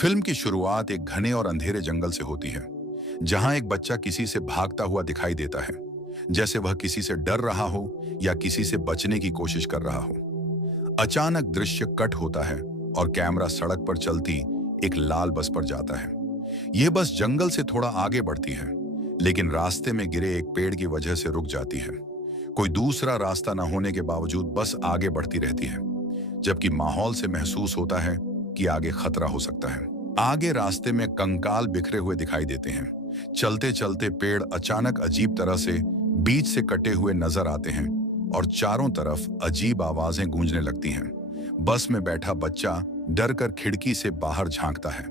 Film की शुरुआत एक घने और अंधेरे जंगल से होती है, जहां एक बच्चा किसी से भागता हुआ दिखाई देता है, जैसे वह किसी से डर रहा हो या किसी से बचने की कोशिश कर रहा हो। अचानक दृश्य कट होता है और कैमरा सड़क पर चलती एक लाल बस पर जाता है। यह बस जंगल से थोड़ा आगे बढ़ती है, लेकिन रास्ते में गिरे एक पेड़ की वजह से रुक जाती है। कोई दूसरा रास्ता न होने के बावजूद बस आगे बढ़ती रहती है, जबकि माहौल से महसूस होता है कि आगे खतरा हो सकता है। आगे रास्ते में कंकाल बिखरे हुए दिखाई देते हैं। चलते चलते पेड़ अचानक अजीब तरह से बीच से कटे हुए नजर आते हैं और चारों तरफ अजीब आवाजें गूंजने लगती हैं। बस में बैठा बच्चा डर कर खिड़की से बाहर झांकता है।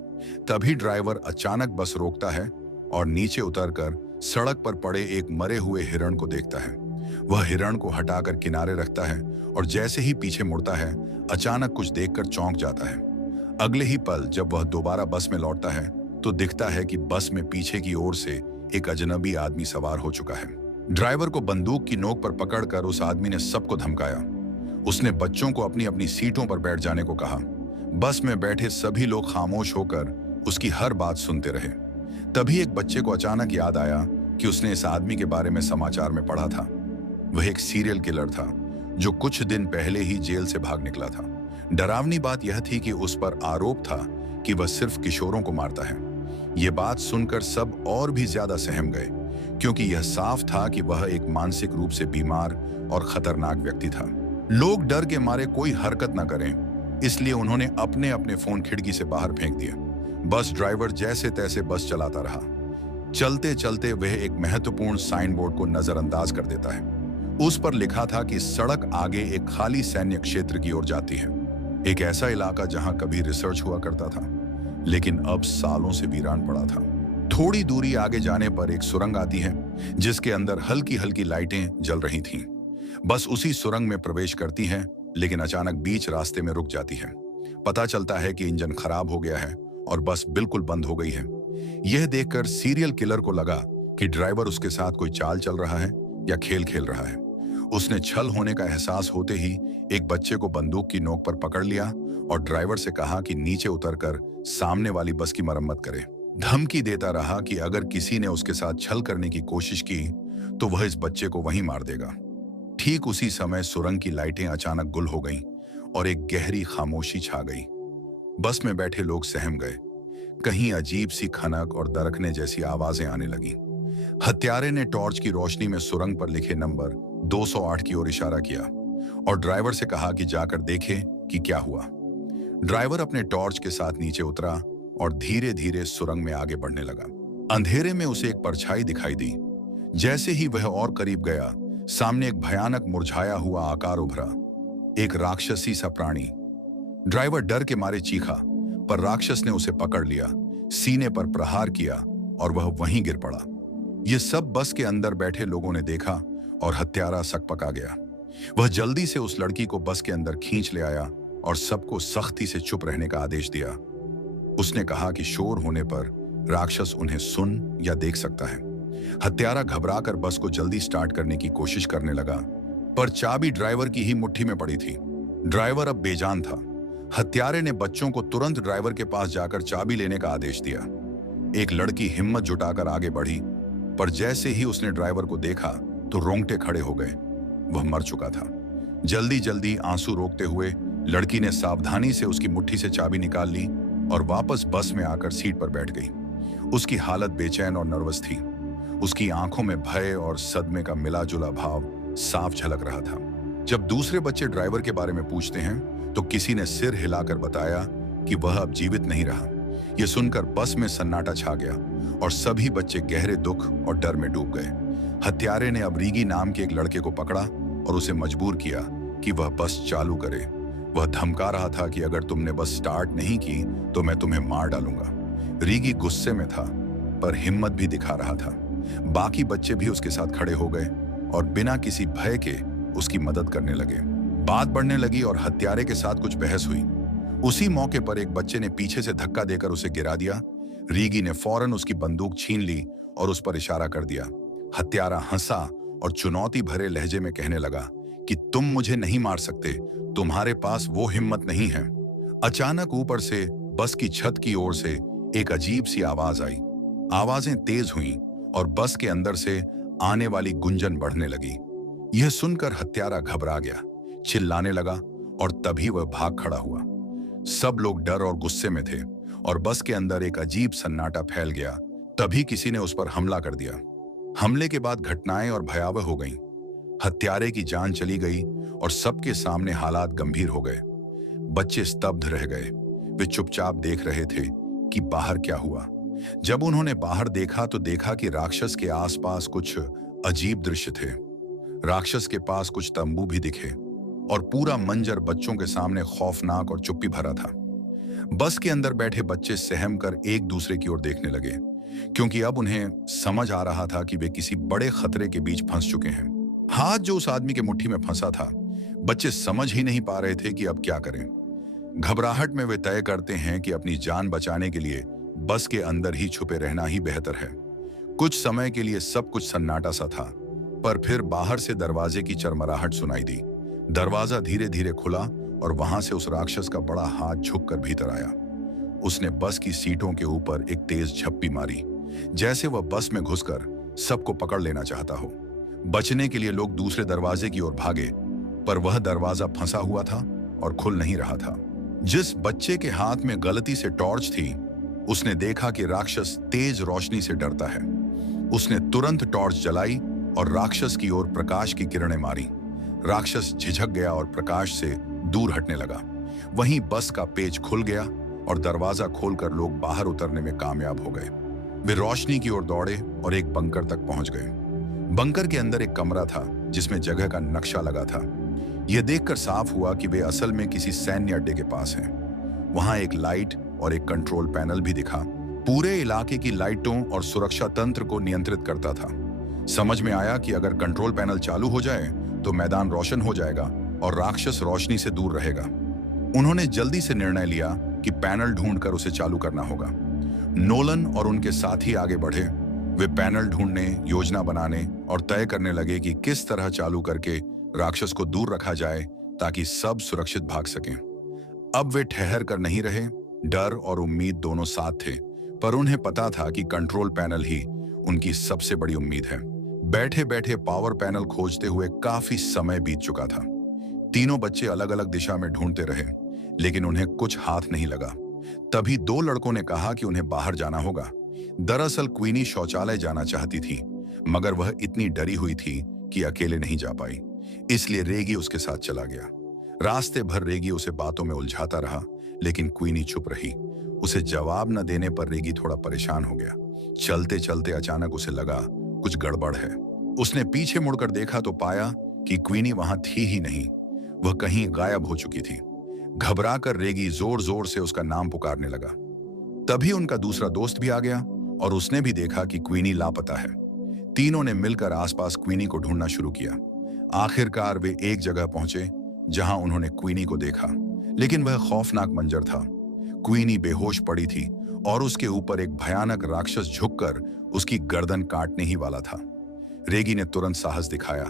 तभी ड्राइवर अचानक बस रोकता है और नीचे उतरकर सड़क पर पड़े एक मरे हुए हिरण को देखता है। वह हिरण को हटाकर किनारे रखता है और जैसे ही पीछे मुड़ता है, अचानक कुछ देखकर चौंक जाता है। अगले ही पल जब वह दोबारा बस में लौटता है तो दिखता है कि बस में पीछे की ओर से एक अजनबी आदमी सवार हो चुका है। ड्राइवर को बंदूक की नोक पर पकड़कर उस आदमी ने सबको धमकाया। उसने बच्चों को अपनी अपनी सीटों पर बैठ जाने को कहा। बस में बैठे सभी लोग खामोश होकर उसकी हर बात सुनते रहे। तभी एक बच्चे को अचानक याद आया कि उसने इस आदमी के बारे में समाचार में पढ़ा था। वह एक सीरियल किलर था जो कुछ दिन पहले ही जेल से भाग निकला था। डरावनी बात यह थी कि उस पर आरोप था कि वह सिर्फ किशोरों को मारता है। ये बात सुनकर सब और भी ज्यादा सहम गए, क्योंकि यह साफ था कि वह एक मानसिक रूप से बीमार और खतरनाक व्यक्ति था। लोग डर के मारे कोई हरकत न करें, इसलिए उन्होंने अपने अपने फोन खिड़की से बाहर फेंक दिए। बस ड्राइवर जैसे तैसे बस चलाता रहा। चलते चलते वह एक महत्वपूर्ण साइन बोर्ड को नजरअंदाज कर देता है। उस पर लिखा था कि सड़क आगे एक खाली सैन्य क्षेत्र की ओर जाती है, एक ऐसा इलाका जहां कभी रिसर्च हुआ करता था, लेकिन अब सालों से वीरान पड़ा था। थोड़ी दूरी आगे जाने पर एक सुरंग आती है, जिसके अंदर हल्की हल्की लाइटें जल रही थीं। बस उसी सुरंग में प्रवेश करती है, लेकिन अचानक बीच रास्ते में रुक जाती है। पता चलता है कि इंजन खराब हो गया है और बस बिल्कुल बंद हो गई है। यह देखकर सीरियल किलर को लगा कि ड्राइवर उसके साथ कोई चाल चल रहा है या खेल खेल रहा है। उसने छल होने का एहसास होते ही एक बच्चे को बंदूक की नोक पर पकड़ लिया और ड्राइवर से कहा कि नीचे उतरकर सामने वाली बस की मरम्मत करे। धमकी देता रहा कि अगर किसी ने उसके साथ छल करने की कोशिश की तो वह इस बच्चे को वहीं मार देगा। ठीक उसी समय सुरंग की लाइटें अचानक गुल हो गईं और एक गहरी खामोशी छा गई। बस में बैठे लोग सहम गए। कहीं अजीब सी खनक और दरकने जैसी आवाजें आने लगीं। हत्यारे ने टॉर्च की रोशनी में सुरंग पर लिखे नंबर 208 की ओर इशारा किया और ड्राइवर से कहा कि जाकर देखे कि क्या हुआ। ड्राइवर अपने टॉर्च के साथ नीचे उतरा और धीरे धीरे सुरंग में आगे बढ़ने लगा। अंधेरे में उसे एक परछाई दिखाई दी। जैसे ही वह और करीब गया, सामने एक भयानक मुरझाया हुआ आकार उभरा, एक राक्षसी सा प्राणी। ड्राइवर डर के मारे चीखा, पर राक्षस ने उसे पकड़ लिया, सीने पर प्रहार किया और वह वहीं गिर पड़ा। यह सब बस के अंदर बैठे लोगों ने देखा और हत्यारा सकपका गया। वह जल्दी से उस लड़की को बस के अंदर खींच ले आया और सबको सख्ती से चुप रहने का आदेश दिया। उसने कहा कि शोर होने पर राक्षस उन्हें सुन या देख सकता है। हत्यारा घबराकर बस को जल्दी स्टार्ट करने की कोशिश करने लगा, पर चाबी ड्राइवर की ही मुट्ठी में पड़ी थी। ड्राइवर अब बेजान था। हत्यारे ने बच्चों को तुरंत ड्राइवर के पास जाकर चाबी लेने का आदेश दिया। एक लड़की हिम्मत जुटाकर आगे बढ़ी, पर जैसे ही उसने ड्राइवर को देखा तो रोंगटे खड़े हो गए। वह मर चुका था। जल्दी जल्दी आंसू रोकते हुए लड़की ने सावधानी से उसकी मुट्ठी से चाबी निकाल ली और वापस बस में आकर सीट पर बैठ गई। उसकी हालत बेचैन और नर्वस थी। उसकी आंखों में भय और सदमे का मिला जुला भाव साफ झलक रहा था। जब दूसरे बच्चे ड्राइवर के बारे में पूछते हैं तो किसी ने सिर हिलाकर बताया कि वह अब जीवित नहीं रहा। यह सुनकर बस में सन्नाटा छा गया और सभी बच्चे गहरे दुख और डर में डूब गए। हत्यारे ने अब रीगी नाम के एक लड़के को पकड़ा और उसे मजबूर किया कि वह बस चालू करे। वह धमका रहा था कि अगर तुमने बस स्टार्ट नहीं की तो मैं तुम्हें मार डालूंगा। रीगी गुस्से में था, पर हिम्मत भी दिखा रहा था। बाकी बच्चे भी उसके साथ खड़े हो गए और बिना किसी भय के उसकी मदद करने लगे। बात बढ़ने लगी और हत्यारे के साथ कुछ बहस हुई। उसी मौके पर एक बच्चे ने पीछे से धक्का देकर उसे गिरा दिया। रीगी ने फौरन उसकी बंदूक छीन ली और उस पर इशारा कर दिया। हत्यारा हंसा और चुनौती भरे लहजे में कहने लगा कि तुम मुझे नहीं मार सकते, तुम्हारे पास वो हिम्मत नहीं है। अचानक ऊपर से बस की छत की ओर से एक अजीब सी आवाज आई। आवाजें तेज हुईं और बस के अंदर से आने वाली गुंजन बढ़ने लगी। यह सुनकर हत्यारा घबरा गया, चिल्लाने लगा और तभी वह भाग खड़ा हुआ। सब लोग डर और गुस्से में थे और बस के अंदर एक अजीब सन्नाटा फैल गया। तभी किसी ने उस पर हमला कर दिया। हमले के बाद घटनाएं और भयावह हो गईं। हत्यारे की जान चली गई और सबके सामने हालात गंभीर हो गए। बच्चे स्तब्ध रह गए। वे चुपचाप देख रहे थे कि बाहर क्या हुआ। जब उन्होंने बाहर देखा तो देखा कि राक्षस के आसपास कुछ अजीब दृश्य थे। राक्षस के पास कुछ तंबू भी दिखे और पूरा मंजर बच्चों के सामने खौफनाक और चुप्पी भरा था। बस के अंदर बैठे बच्चे सहम कर एक दूसरे की ओर देखने लगे, क्योंकि अब उन्हें समझ आ रहा था कि वे किसी बड़े खतरे के बीच फंस चुके हैं। हाथ जो उस आदमी के मुट्ठी में फंसा था, बच्चे समझ ही नहीं पा रहे थे कि अब क्या करें। घबराहट में वे तय करते हैं कि अपनी जान बचाने के लिए बस के अंदर ही छुपे रहना ही बेहतर है। कुछ समय के लिए सब कुछ सन्नाटा सा था, पर फिर बाहर से दरवाजे की चरमराहट सुनाई दी। दरवाजा धीरे धीरे खुला और वहां से उस राक्षस का बड़ा हाथ झुककर भीतर आया। उसने बस की सीटों के ऊपर एक तेज झप्पी मारी, जैसे वह बस में घुसकर सबको पकड़ लेना चाहता हो। बचने के लिए लोग दूसरे दरवाजे की ओर भागे, पर वह दरवाजा फंसा हुआ था और खुल नहीं रहा था। जिस बच्चे के हाथ में गलती से टॉर्च थी, उसने देखा कि राक्षस तेज रोशनी से डरता है। उसने तुरंत टॉर्च जलाई और राक्षस की ओर प्रकाश की किरणें मारी। राक्षस झिझक गया और प्रकाश से दूर हटने लगा। वहीं बस का पेच खुल गया और दरवाजा खोलकर लोग बाहर उतरने में कामयाब हो गए। वे रोशनी की ओर दौड़े और एक बंकर तक पहुंच गए। बंकर के अंदर एक कमरा था जिसमें जगह का नक्शा लगा था। यह देखकर साफ हुआ कि वे असल में किसी सैन्य अड्डे के पास हैं। वहां एक लाइट और एक कंट्रोल पैनल भी दिखा। पूरे इलाके की लाइटों और सुरक्षा तंत्र को नियंत्रित करता था। समझ में आया कि अगर कंट्रोल पैनल चालू हो जाए तो मैदान रोशन हो जाएगा और राक्षस रोशनी से दूर रहेगा। उन्होंने जल्दी से निर्णय लिया कि पैनल ढूंढकर उसे चालू करना होगा। नोलन और उनके साथी आगे बढ़े। वे पैनल ढूंढने, योजना बनाने और तय करने लगे कि किस तरह चालू करके राक्षस को दूर रखा जाए ताकि सब सुरक्षित भाग सकें। अब वे ठहर कर नहीं रहे। डर और उम्मीद दोनों साथ थे, पर उन्हें पता था कि कंट्रोल पैनल ही उनकी सबसे बड़ी उम्मीद है। बैठे बैठे पावर पैनल खोजते हुए काफी समय बीत चुका था। तीनों बच्चे अलग अलग दिशा में ढूंढते रहे, लेकिन उन्हें कुछ हाथ नहीं लगा। तभी दो लड़कों ने कहा कि उन्हें बाहर जाना होगा। दरअसल क्वीनी शौचालय जाना चाहती थी, मगर वह इतनी डरी हुई थी कि अकेले नहीं जा पाई। इसलिए रेगी उसके साथ चला गया। रास्ते भर रेगी उसे बातों में उलझाता रहा, लेकिन क्वीनी चुप रही। उसे जवाब न देने पर रेगी थोड़ा परेशान हो गया। चलते चलते अचानक उसे लगा कुछ गड़बड़ है। उसने पीछे मुड़कर देखा तो पाया कि क्वीनी वहां थी ही नहीं। वह कहीं गायब हो चुकी थी। घबराकर रेगी जोर जोर से उसका नाम पुकारने लगा। तभी उनका दूसरा दोस्त भी आ गया और उसने भी देखा कि क्वीनी लापता है। तीनों ने मिलकर आसपास क्वीनी को ढूंढना शुरू किया। आखिरकार वे एक जगह पहुंचे जहां उन्होंने क्वीनी को देखा, लेकिन वह खौफनाक मंजर था। क्वीनी बेहोश पड़ी थी और उसके ऊपर एक भयानक राक्षस झुककर उसकी गर्दन काटने ही वाला था। रेगी ने तुरंत साहस दिखाया,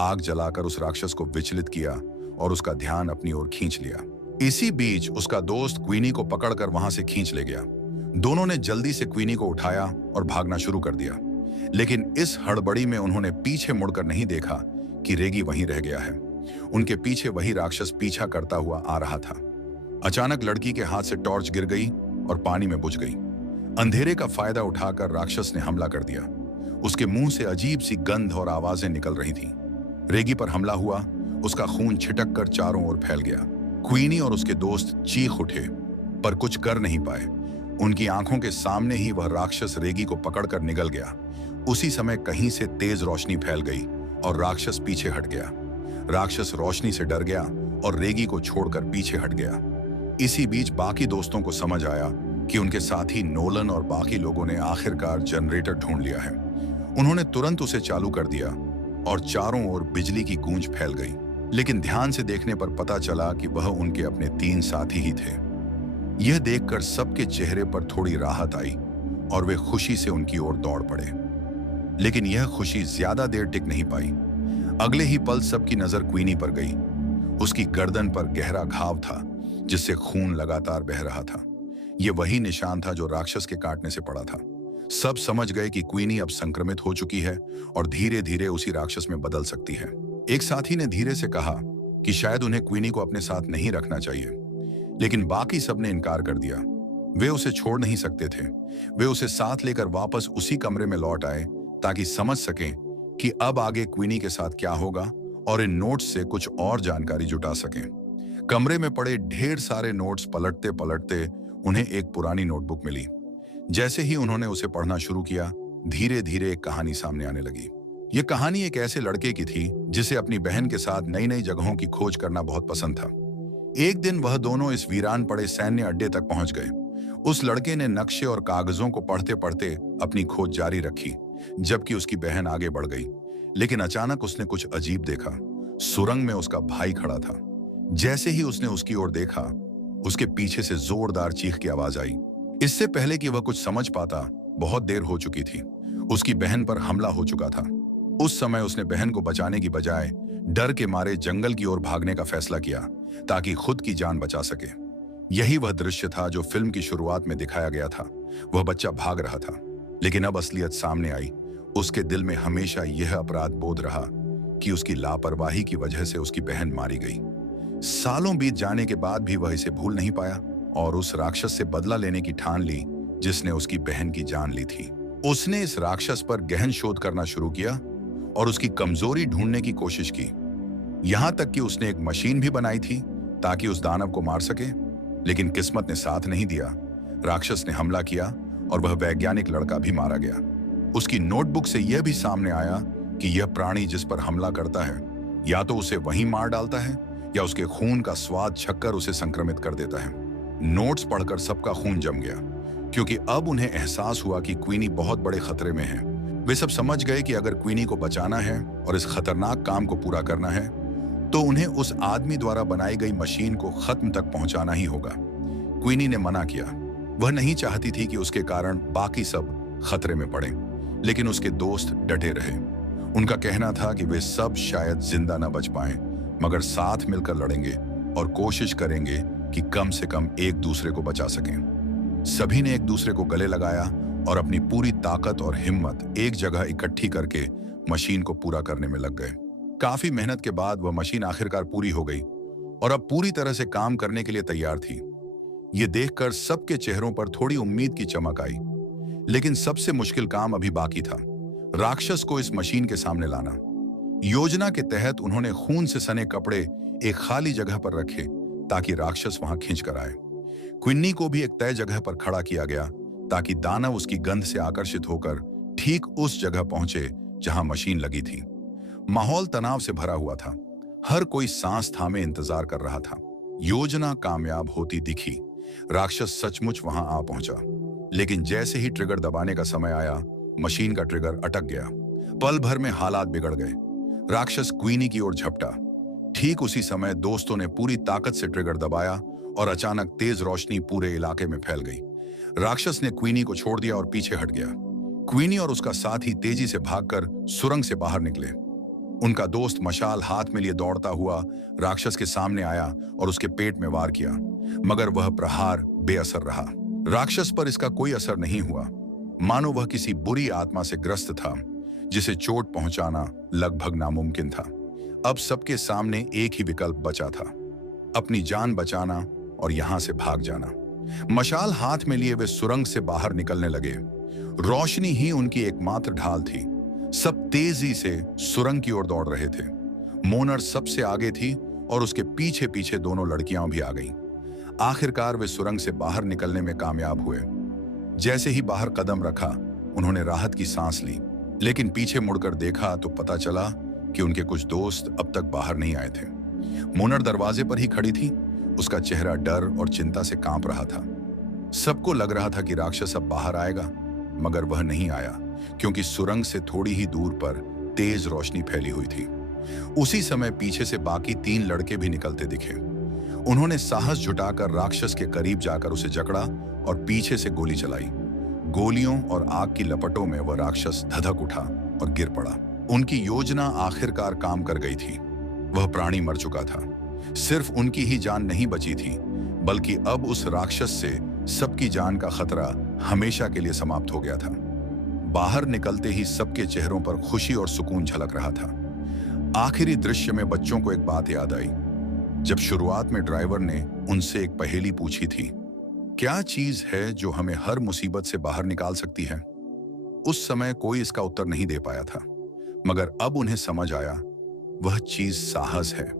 आग जलाकर उस राक्षस को विचलित किया और उसका ध्यान अपनी ओर खींच लिया। इसी बीच उसका दोस्त क्वीनी को पकड़कर वहां से खींच ले गया। दोनों ने जल्दी से क्वीनी को उठाया और भागना शुरू कर दिया, लेकिन इस हड़बड़ी में उन्होंने पीछे मुड़कर नहीं देखा कि रेगी वहीं रह गया है। उनके पीछे वही राक्षस पीछा करता हुआ आ रहा था। अचानक लड़की के हाथ से टॉर्च गिर गई और पानी में बुझ गई। अंधेरे का फायदा उठाकर राक्षस ने हमला कर दिया। उसके मुंह से अजीब सी गंध और आवाजें निकल रही थीं। रेगी पर हमला हुआ। उसका खून छिटक कर चारों ओर फैल गया। क्वीनी और उसके दोस्त चीख उठे, पर कुछ कर नहीं पाए। उनकी आंखों के सामने ही वह राक्षस रेगी को पकड़कर निगल गया। उसी समय कहीं से तेज रोशनी फैल गई और राक्षस पीछे हट गया। राक्षस रोशनी से डर गया और रेगी को छोड़कर पीछे हट गया। इसी बीच बाकी दोस्तों को समझ आया कि उनके साथी नोलन और बाकी लोगों ने आखिरकार जनरेटर ढूंढ लिया है। उन्होंने तुरंत उसे चालू कर दिया और चारों ओर बिजली की गूंज फैल गई। लेकिन ध्यान से देखने पर पता चला कि वह उनके अपने 3 साथी ही थे। यह देखकर सबके चेहरे पर थोड़ी राहत आई और वे खुशी से उनकी ओर दौड़ पड़े। लेकिन यह खुशी ज्यादा देर टिक नहीं पाई। अगले ही पल सबकी नजर क्वीनी पर गई। उसकी गर्दन पर गहरा घाव था जिससे खून लगातार बह रहा था। ये वही निशान था जो राक्षस के काटने से पड़ा था। सब समझ गए कि क्वीनी अब संक्रमित हो चुकी है और धीरे धीरे उसी राक्षस में बदल सकती है। एक साथी ने धीरे से कहा कि शायद उन्हें क्वीनी को अपने साथ नहीं रखना चाहिए, लेकिन बाकी सब ने इनकार कर दिया। वे उसे छोड़ नहीं सकते थे। वे उसे साथ लेकर वापस उसी कमरे में लौट आए ताकि समझ सकें कि अब आगे क्वीनी के साथ क्या होगा और इन नोट्स से कुछ और जानकारी जुटा सकें। कमरे में पड़े ढेर सारे नोट्स पलटते पलटते उन्हें एक पुरानी नोटबुक मिली। जैसे ही उन्होंने उसे पढ़ना शुरू किया, धीरे धीरे एक कहानी सामने आने लगी। ये कहानी एक ऐसे लड़के की थी जिसे अपनी बहन के साथ नई नई जगहों की खोज करना बहुत पसंद था। एक दिन वह दोनों इस वीरान पड़े सैन्य अड्डे तक पहुंच गए। उस लड़के ने नक्शे और कागजों को पढ़ते पढ़ते अपनी खोज जारी रखी, जबकि उसकी बहन आगे बढ़ गई। लेकिन अचानक उसने कुछ अजीब देखा। सुरंग में उसका भाई खड़ा था। जैसे ही उसने उसकी ओर देखा, उसके पीछे से जोरदार चीख की आवाज आई। इससे पहले कि वह कुछ समझ पाता, बहुत देर हो चुकी थी। उसकी बहन पर हमला हो चुका था। उस समय उसने बहन को बचाने की बजाय डर के मारे जंगल की ओर भागने का फैसला किया ताकि खुद की जान बचा सके। यही वह दृश्य था जो फिल्म की शुरुआत में दिखाया गया था। वह बच्चा भाग रहा था, लेकिन अब असलियत सामने आई। उसके दिल में हमेशा यह अपराध बोध रहा कि उसकी लापरवाही की वजह से उसकी बहन मारी गई। सालों बीत जाने के बाद भी वह इसे भूल नहीं पाया और उस राक्षस से बदला लेने की ठान ली जिसने उसकी बहन की जान ली थी। उसने इस राक्षस पर गहन शोध करना शुरू किया और उसकी कमजोरी ढूंढने की कोशिश की। यहां तक कि उसने एक मशीन भी बनाई थी ताकि उस दानव को मार सके, लेकिन किस्मत ने साथ नहीं दिया। राक्षस ने हमला किया और वह वैज्ञानिक लड़का भी मारा गया। उसकी नोटबुक से यह भी सामने आया कि यह प्राणी जिस पर हमला करता है, या तो उसे वहीं मार डालता है या उसके खून का स्वाद छककर उसे संक्रमित कर देता है। नोट्स पढ़कर सबका खून जम गया, क्योंकि अब उन्हें एहसास हुआ कि क्वीनी बहुत बड़े खतरे में है। वे सब समझ गए कि अगर क्वीनी को बचाना है और इस खतरनाक काम को पूरा करना है, तो उन्हें उस आदमी द्वारा बनाई गई मशीन को खत्म तक पहुंचाना ही होगा। क्वीनी ने मना किया। वह नहीं चाहती थी कि उसके कारण बाकी सब खतरे में पड़े, लेकिन उसके दोस्त डटे रहे। उनका कहना था कि वे सब शायद जिंदा न बच पाएं, मगर साथ मिलकर लड़ेंगे और कोशिश करेंगे कि कम से कम एक दूसरे को बचा सकें। सभी ने एक दूसरे को गले लगाया और अपनी पूरी ताकत और हिम्मत एक जगह इकट्ठी करके मशीन को पूरा करने में लग गए। काफी मेहनत के बाद वह मशीन आखिरकार पूरी हो गई और अब पूरी तरह से काम करने के लिए तैयार थी। ये देखकर सबके चेहरों पर थोड़ी उम्मीद की चमक आई, लेकिन सबसे मुश्किल काम अभी बाकी था, राक्षस को इस मशीन के सामने लाना। योजना के तहत उन्होंने खून से सने कपड़े एक खाली जगह पर रखे ताकि राक्षस वहां खींच कर आए। क्विन्नी को भी एक तय जगह पर खड़ा किया गया ताकि दानव उसकी गंध से आकर्षित होकर ठीक उस जगह पहुंचे जहां मशीन लगी थी। माहौल तनाव से भरा हुआ था। हर कोई सांस थामे इंतजार कर रहा था। योजना कामयाब होती दिखी। राक्षस सचमुच वहां आ पहुंचा, लेकिन जैसे ही ट्रिगर दबाने का समय आया, मशीन का ट्रिगर अटक गया। पल भर में हालात बिगड़ गए। राक्षस क्वीनी की ओर झपटा। ठीक उसी समय दोस्तों ने पूरी ताकत से ट्रिगर दबाया और अचानक तेज रोशनी पूरे इलाके में फैल गई। राक्षस ने क्वीनी को छोड़ दिया और पीछे हट गया। क्वीनी और उसका साथी तेजी से भागकर सुरंग से बाहर निकले। उनका दोस्त मशाल हाथ में लिए दौड़ता हुआ राक्षस के सामने आया और उसके पेट में वार किया, मगर वह प्रहार बेअसर रहा। राक्षस पर इसका कोई असर नहीं हुआ, मानो वह किसी बुरी आत्मा से ग्रस्त था जिसे चोट पहुंचाना लगभग नामुमकिन था। अब सबके सामने एक ही विकल्प बचा था, अपनी जान बचाना और यहां से भाग जाना। मशाल हाथ में लिए वे सुरंग से बाहर निकलने लगे। रोशनी ही उनकी एकमात्र ढाल थी। सब तेजी से सुरंग की ओर दौड़ रहे थे। मोनर सबसे आगे थी और उसके पीछे पीछे दोनों लड़कियां भी आ गईं। आखिरकार वे सुरंग से बाहर निकलने में कामयाब हुए। जैसे ही बाहर कदम रखा, उन्होंने राहत की सांस ली, लेकिन पीछे मुड़कर देखा तो पता चला कि उनके कुछ दोस्त अब तक बाहर नहीं आए थे। मोनर दरवाजे पर ही खड़ी थी। उसका चेहरा डर और चिंता से कांप रहा था। सबको लग रहा था कि राक्षस अब बाहर आएगा, मगर वह नहीं आया, क्योंकि सुरंग से थोड़ी ही दूर पर तेज रोशनी फैली हुई थी। उसी समय पीछे से बाकी 3 लड़के भी निकलते दिखे। उन्होंने साहस जुटाकर राक्षस के करीब जाकर उसे जकड़ा और पीछे से गोली चलाई। गोलियों और आग की लपटों में वह राक्षस धधक उठा और गिर पड़ा। उनकी योजना आखिरकार काम कर गई थी। वह प्राणी मर चुका था। सिर्फ उनकी ही जान नहीं बची थी, बल्कि अब उस राक्षस से सबकी जान का खतरा हमेशा के लिए समाप्त हो गया था। बाहर निकलते ही सबके चेहरों पर खुशी और सुकून झलक रहा था। आखिरी दृश्य में बच्चों को एक बात याद आई। जब शुरुआत में ड्राइवर ने उनसे एक पहेली पूछी थी, क्या चीज है जो हमें हर मुसीबत से बाहर निकाल सकती है? उस समय कोई इसका उत्तर नहीं दे पाया था, मगर अब उन्हें समझ आया, वह चीज साहस है।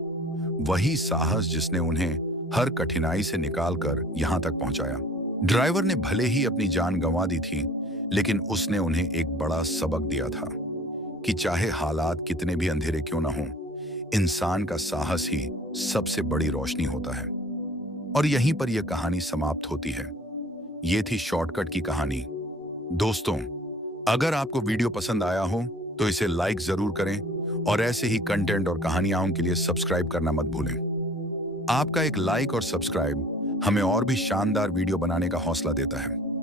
वही साहस जिसने उन्हें हर कठिनाई से निकालकर यहां तक पहुंचाया। ड्राइवर ने भले ही अपनी जान गंवा दी थी, लेकिन उसने उन्हें एक बड़ा सबक दिया था कि चाहे हालात कितने भी अंधेरे क्यों ना हों, इंसान का साहस ही सबसे बड़ी रोशनी होता है। और यहीं पर यह कहानी समाप्त होती है। ये थी शॉर्टकट की कहानी। दोस्तों, अगर आपको वीडियो पसंद आया हो तो इसे लाइक जरूर करें और ऐसे ही कंटेंट और कहानियां के लिए सब्सक्राइब करना मत भूलें। आपका एक लाइक और सब्सक्राइब हमें और भी शानदार वीडियो बनाने का हौसला देता है।